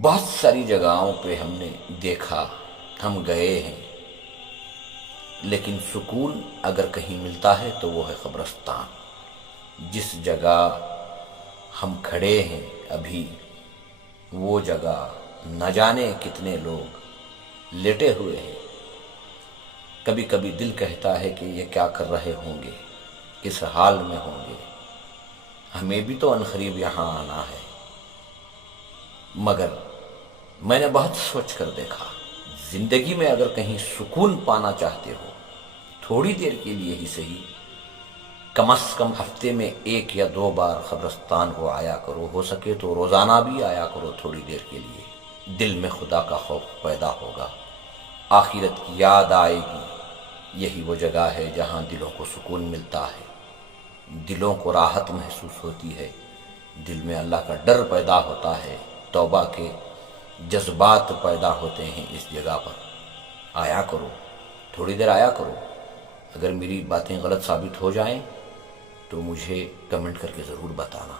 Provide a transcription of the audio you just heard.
بہت ساری جگہوں پہ ہم نے دیکھا، ہم گئے ہیں، لیکن سکون اگر کہیں ملتا ہے تو وہ ہے قبرستان۔ جس جگہ ہم کھڑے ہیں ابھی، وہ جگہ نہ جانے کتنے لوگ لیٹے ہوئے ہیں۔ کبھی کبھی دل کہتا ہے کہ یہ کیا کر رہے ہوں گے، کس حال میں ہوں گے، ہمیں بھی تو عنقریب یہاں آنا ہے۔ مگر میں نے بہت سوچ کر دیکھا، زندگی میں اگر کہیں سکون پانا چاہتے ہو، تھوڑی دیر کے لیے ہی صحیح، کم از کم ہفتے میں 1 یا 2 بار قبرستان کو آیا کرو، ہو سکے تو روزانہ بھی آیا کرو تھوڑی دیر کے لیے۔ دل میں خدا کا خوف پیدا ہوگا، آخرت کی یاد آئے گی۔ یہی وہ جگہ ہے جہاں دلوں کو سکون ملتا ہے، دلوں کو راحت محسوس ہوتی ہے، دل میں اللہ کا ڈر پیدا ہوتا ہے، توبہ کے جذبات پیدا ہوتے ہیں۔ اس جگہ پر آیا کرو، تھوڑی دیر آیا کرو۔ اگر میری باتیں غلط ثابت ہو جائیں تو مجھے کمنٹ کر کے ضرور بتانا۔